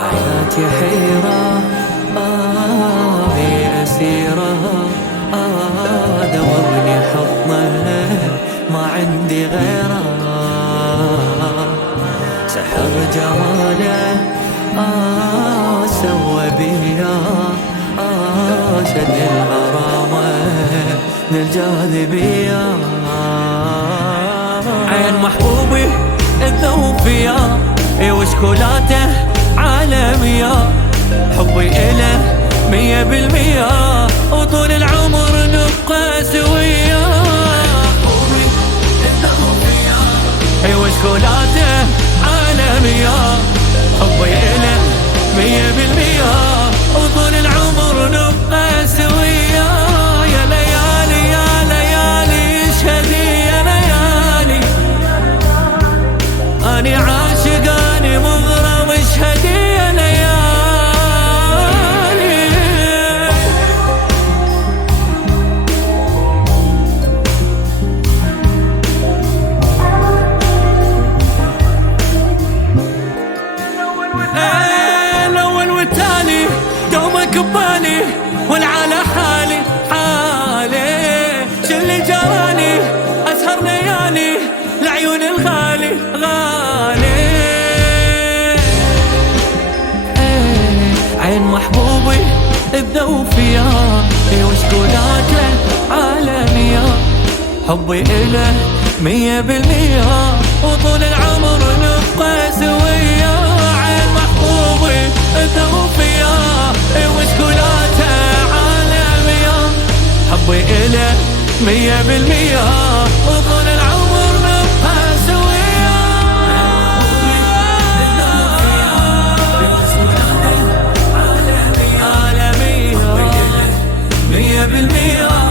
حياتي حيرة في أسيرها دوبني حضنه ما عندي غيره سحر جماله سوى بيا شد الغرامة للجاذبية عين محبوبي الذوب فيا وشكولاته عالمية حبي إله 100% وطول العمر نبقى سويا حبي الذوب فيا وشكولاته عالمية حبي إله 100% وطول العمر نبقى سويا يا ليالي يا ليالي اشهدي يا ليالي أني عاشق أني مغرم اشهدي يا ليالي الأول والتالي دومك ببالي والعالى حالي حالي شلي جراني أسهر ليالي لعيون الغالي غالي عين محبوبي الذوب فيا وشكولاته عالمية حبي إله 100% وطول العمر نبقى سويا عين محبوبي الذوب فيا وشكولاته عالمية حبي إله 100% وطول العمر نبقى سويا عالمية 100%